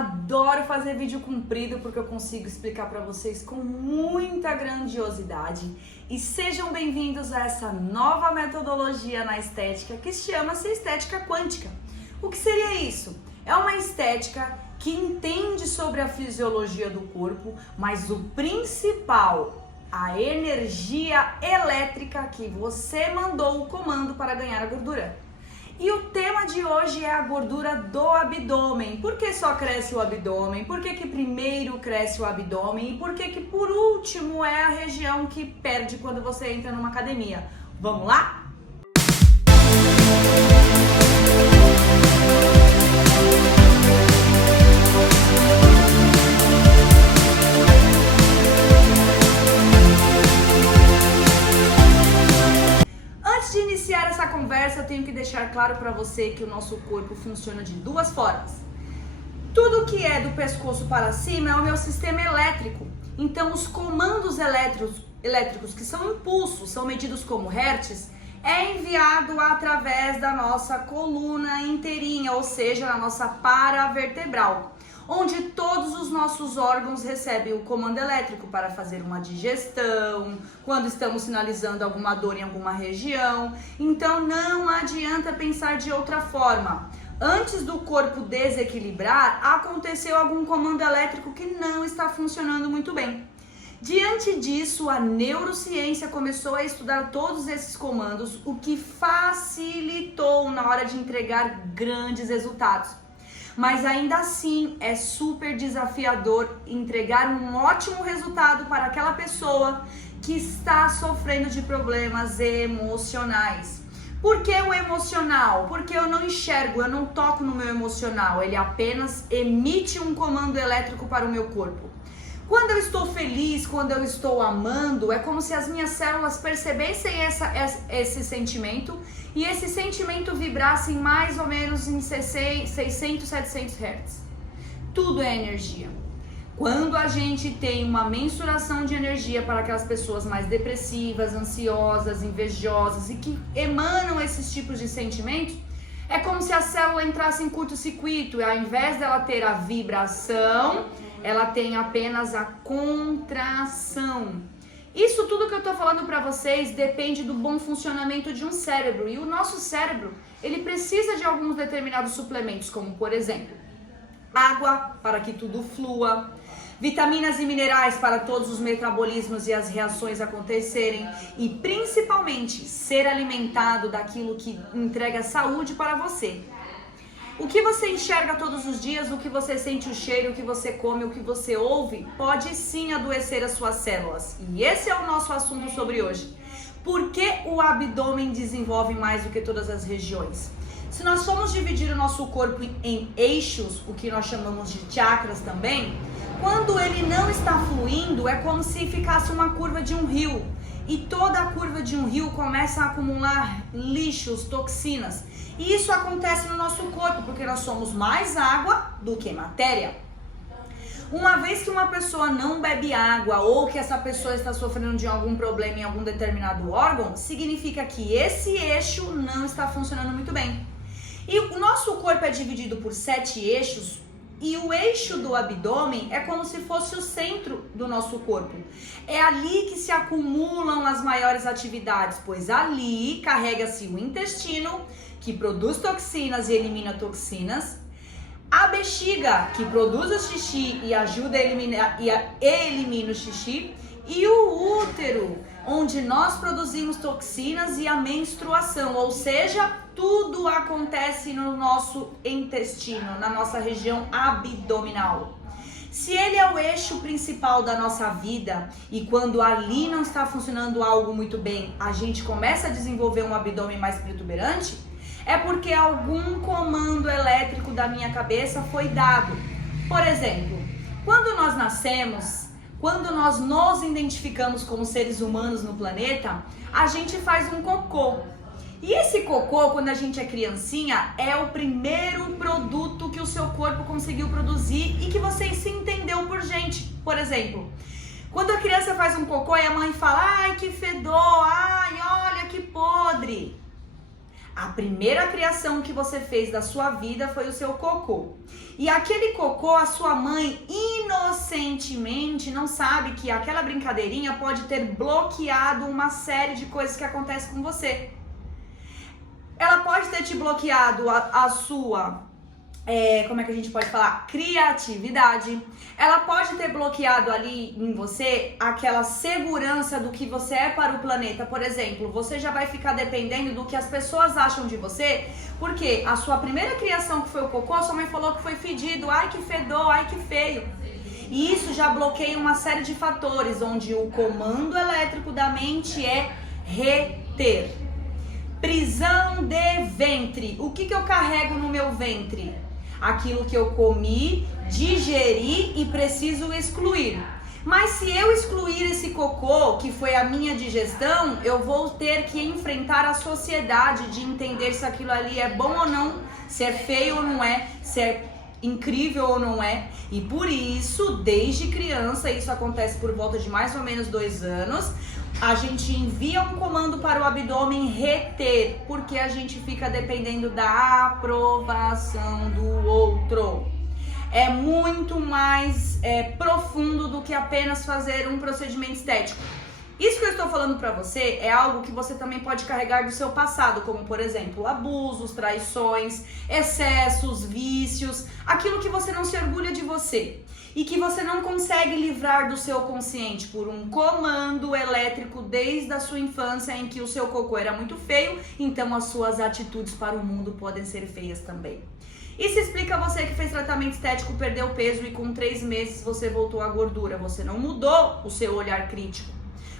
Adoro fazer vídeo comprido porque eu consigo explicar para vocês com muita grandiosidade. E sejam bem-vindos a essa nova metodologia na estética que chama-se estética quântica. O que seria isso? É uma estética que entende sobre a fisiologia do corpo, mas o principal, a energia elétrica que você mandou o comando para ganhar a gordura. E o tema de hoje é a gordura do abdômen. Por que só cresce o abdômen? Por que primeiro cresce o abdômen? E por que por último é a região que perde quando você entra numa academia? Vamos lá? Antes de iniciar essa conversa, eu tenho que deixar claro para você que o nosso corpo funciona de duas formas. Tudo que é do pescoço para cima é o meu sistema elétrico. Então, os comandos elétricos que são impulsos, são medidos como hertz, é enviado através da nossa coluna inteirinha, ou seja, na nossa paravertebral, onde todos os nossos órgãos recebem o comando elétrico para fazer uma digestão, quando estamos sinalizando alguma dor em alguma região. Então não adianta pensar de outra forma. Antes do corpo desequilibrar, aconteceu algum comando elétrico que não está funcionando muito bem. Diante disso, a neurociência começou a estudar todos esses comandos, o que facilitou na hora de entregar grandes resultados. Mas ainda assim é super desafiador entregar um ótimo resultado para aquela pessoa que está sofrendo de problemas emocionais. Por que o emocional? Porque eu não enxergo, eu não toco no meu emocional, ele apenas emite um comando elétrico para o meu corpo. Quando eu estou feliz, quando eu estou amando, é como se as minhas células percebessem esse sentimento e esse sentimento vibrasse mais ou menos em 600, 700 Hz. Tudo é energia. Quando a gente tem uma mensuração de energia para aquelas pessoas mais depressivas, ansiosas, invejosas e que emanam esses tipos de sentimentos, é como se a célula entrasse em curto-circuito e ao invés dela ter a vibração, ela tem apenas a contração. Isso tudo que eu tô falando para vocês depende do bom funcionamento de um cérebro. E o nosso cérebro, ele precisa de alguns determinados suplementos, como por exemplo, água para que tudo flua, vitaminas e minerais para todos os metabolismos e as reações acontecerem e principalmente ser alimentado daquilo que entrega saúde para você. O que você enxerga todos os dias, o que você sente o cheiro, o que você come, o que você ouve, pode sim adoecer as suas células. E esse é o nosso assunto sobre hoje. Por que o abdômen desenvolve mais do que todas as regiões? Se nós formos dividir o nosso corpo em eixos, o que nós chamamos de chakras também, quando ele não está fluindo, é como se ficasse uma curva de um rio. E toda a curva de um rio começa a acumular lixos, toxinas. E isso acontece no nosso corpo, porque nós somos mais água do que matéria. Uma vez que uma pessoa não bebe água ou que essa pessoa está sofrendo de algum problema em algum determinado órgão, significa que esse eixo não está funcionando muito bem. E o nosso corpo é dividido por 7 eixos. E o eixo do abdômen é como se fosse o centro do nosso corpo. É ali que se acumulam as maiores atividades, pois ali carrega-se o intestino, que produz toxinas e elimina toxinas, a bexiga, que produz o xixi e ajuda a eliminar e elimina o xixi, e o útero, onde nós produzimos toxinas, e a menstruação, ou seja, tudo acontece no nosso intestino, na nossa região abdominal. Se ele é o eixo principal da nossa vida e quando ali não está funcionando algo muito bem, a gente começa a desenvolver um abdômen mais protuberante, é porque algum comando elétrico da minha cabeça foi dado. Por exemplo, quando nós nascemos, quando nós nos identificamos como seres humanos no planeta, a gente faz um cocô. E esse cocô, quando a gente é criancinha, é o primeiro produto que o seu corpo conseguiu produzir e que você se entendeu por gente. Por exemplo, quando a criança faz um cocô e a mãe fala, ai que fedor, ai olha que podre. A primeira criação que você fez da sua vida foi o seu cocô. E aquele cocô, a sua mãe inocentemente não sabe que aquela brincadeirinha pode ter bloqueado uma série de coisas que acontecem com você. Ela pode ter te bloqueado a sua... como é que a gente pode falar? Criatividade. Ela pode ter bloqueado ali em você aquela segurança do que você é para o planeta. Por exemplo, você já vai ficar dependendo do que as pessoas acham de você, porque a sua primeira criação, que foi o cocô, sua mãe falou que foi fedido, ai que fedor, ai que feio. E isso já bloqueia uma série de fatores, onde o comando elétrico da mente é reter. Prisão de ventre. O que eu carrego no meu ventre? Aquilo que eu comi, digeri e preciso excluir. Mas se eu excluir esse cocô, que foi a minha digestão, eu vou ter que enfrentar a sociedade de entender se aquilo ali é bom ou não, se é feio ou não é, se é incrível ou não é. E por isso, desde criança, isso acontece por volta de mais ou menos 2 anos, a gente envia um comando para o abdômen reter, porque a gente fica dependendo da aprovação do outro. É muito mais profundo do que apenas fazer um procedimento estético. Isso que eu estou falando para você é algo que você também pode carregar do seu passado, como por exemplo, abusos, traições, excessos, vícios, aquilo que você não se orgulha de você e que você não consegue livrar do seu consciente por um comando elétrico desde a sua infância, em que o seu cocô era muito feio, então as suas atitudes para o mundo podem ser feias também. Isso explica você que fez tratamento estético, perdeu peso e com 3 meses você voltou à gordura. Você não mudou o seu olhar crítico.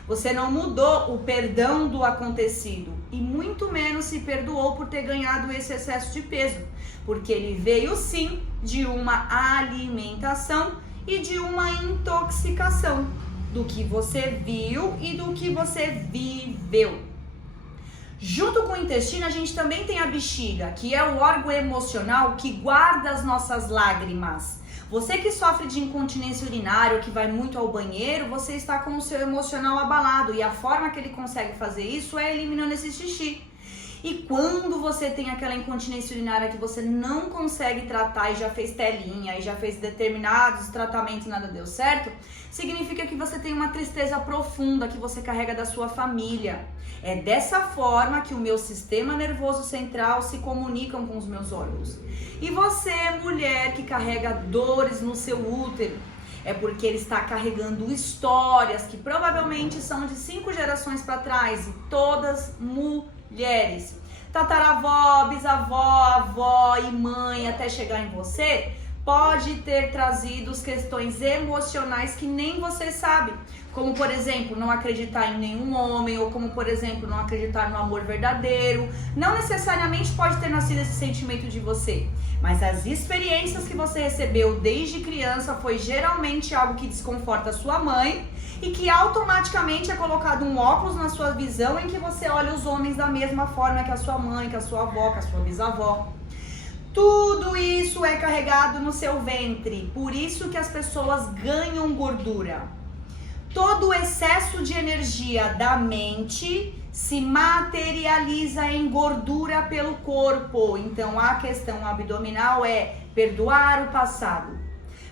Você não mudou o perdão do acontecido e muito menos se perdoou por ter ganhado esse excesso de peso, porque ele veio sim de uma alimentação e de uma intoxicação do que você viu e do que você viveu. Junto com o intestino, a gente também tem a bexiga, que é o órgão emocional que guarda as nossas lágrimas. Você que sofre de incontinência urinária ou que vai muito ao banheiro, você está com o seu emocional abalado e a forma que ele consegue fazer isso é eliminando esse xixi. E quando você tem aquela incontinência urinária que você não consegue tratar e já fez telinha e já fez determinados tratamentos e nada deu certo, significa que você tem uma tristeza profunda que você carrega da sua família. É dessa forma que o meu sistema nervoso central se comunicam com os meus órgãos. E você, mulher que carrega dores no seu útero, é porque ele está carregando histórias que provavelmente são de 5 gerações para trás e todas mulheres. Tataravó, bisavó, avó e mãe até chegar em você, pode ter trazido questões emocionais que nem você sabe. Como, por exemplo, não acreditar em nenhum homem, ou como, por exemplo, não acreditar no amor verdadeiro. Não necessariamente pode ter nascido esse sentimento de você, mas as experiências que você recebeu desde criança foi geralmente algo que desconforta a sua mãe e que automaticamente é colocado um óculos na sua visão em que você olha os homens da mesma forma que a sua mãe, que a sua avó, que a sua bisavó. Tudo isso é carregado no seu ventre, por isso que as pessoas ganham gordura. Todo o excesso de energia da mente se materializa em gordura pelo corpo. Então a questão abdominal é perdoar o passado,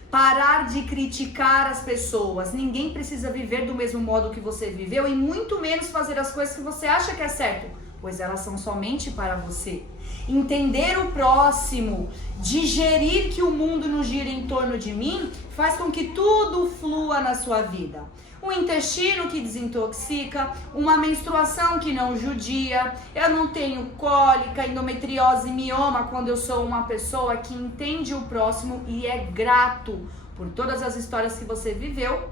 parar de criticar as pessoas. Ninguém precisa viver do mesmo modo que você viveu e muito menos fazer as coisas que você acha que é certo, pois elas são somente para você. Entender o próximo, digerir que o mundo não gira em torno de mim, faz com que tudo flua na sua vida. O intestino que desintoxica, uma menstruação que não judia, eu não tenho cólica, endometriose, mioma, quando eu sou uma pessoa que entende o próximo e é grato por todas as histórias que você viveu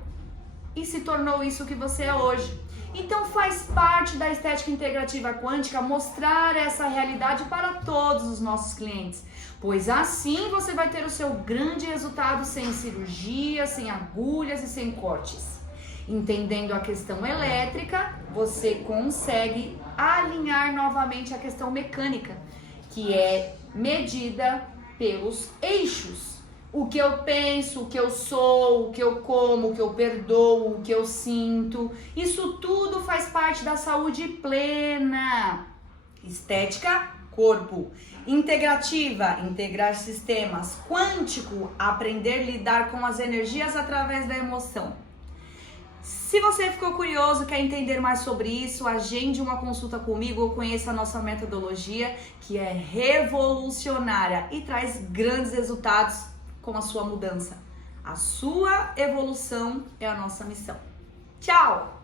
e se tornou isso que você é hoje. Então faz parte da estética integrativa quântica mostrar essa realidade para todos os nossos clientes, pois assim você vai ter o seu grande resultado sem cirurgia, sem agulhas e sem cortes. Entendendo a questão elétrica, você consegue alinhar novamente a questão mecânica, que é medida pelos eixos. O que eu penso, o que eu sou, o que eu como, o que eu perdoo, o que eu sinto. Isso tudo faz parte da saúde plena. Estética corpo. Integrativa, integrar sistemas. Quântico, aprender a lidar com as energias através da emoção. Se você ficou curioso, quer entender mais sobre isso, agende uma consulta comigo ou conheça a nossa metodologia, que é revolucionária e traz grandes resultados com a sua mudança. A sua evolução é a nossa missão. Tchau!